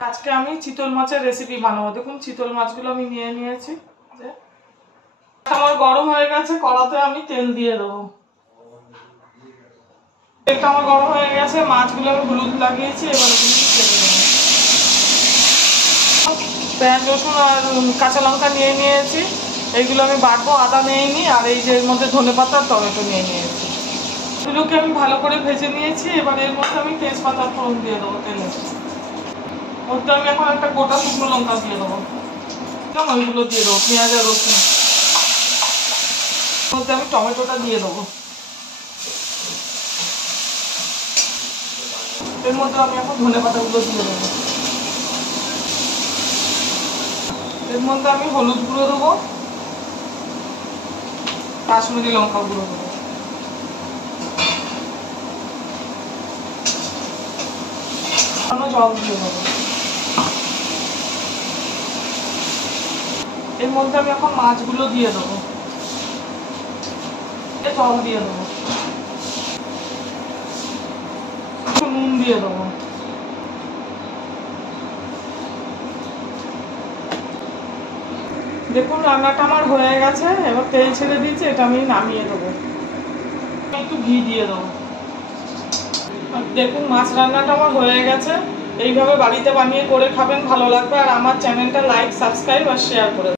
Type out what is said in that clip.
আজকে আমি চিতল মাছের রেসিপি বানাবো। দেখুন চিতল মাছগুলো আমি নিয়ে নিয়েছি। আমার গরম হয়ে গেছে, কড়াতে আমি তেল দিয়ে দেবো। তেলটা আমার গরম হয়ে গেছে, মাছগুলো আমি হলুদ লাগিয়েছি, এবার ছেড়ে দেবো। পেঁয়াজ রসুন আর কাঁচা লঙ্কা নিয়ে নিয়েছি, এইগুলো আমি বাটবো। আদা নিয়ে নিই, আর এই যে এর মধ্যে ধনেপাতা আর টমেটো নিয়ে নিয়েছি। এগুলোকে আমি ভালো করে ভেজে নিয়েছি। এবার এর মধ্যে আমি তেজপাতা ফোড়ন দিয়ে দেবো। তেলের মধ্যে আমি এখন একটা গোটা শুকনো লঙ্কা দিয়ে দেবো। ওইগুলো দিয়ে দেবো, পেঁয়াজ আর রসুন। মধ্যে আমি টমেটোটা দিয়ে দেবো। এর মধ্যে আমি এখন ধনেপাতাগুলো দিয়ে দেবো। এর মধ্যে আমি হলুদ গুঁড়ো দেবো, কাশ্মীরি লঙ্কা গুঁড়ো দেবো। জল দিয়ে দেবো। এর মধ্যে আমি এখন মাছগুলো দিয়ে দেবো, জল দিয়ে দেবো, একটু নুন দিয়ে দেবো। দেখুন রান্নাটা আমার হয়ে গেছে। এবার তেল ছেড়ে দিয়েছি, এটা আমি নামিয়ে দেবো। একটু ঘি দিয়ে দেবো। দেখুন মাছ রান্নাটা আমার হয়ে গেছে। এইভাবে বাড়িতে বানিয়ে করে খাবেন, ভালো লাগবে। আর আমার চ্যানেলটা লাইক, সাবস্ক্রাইব আর শেয়ার করে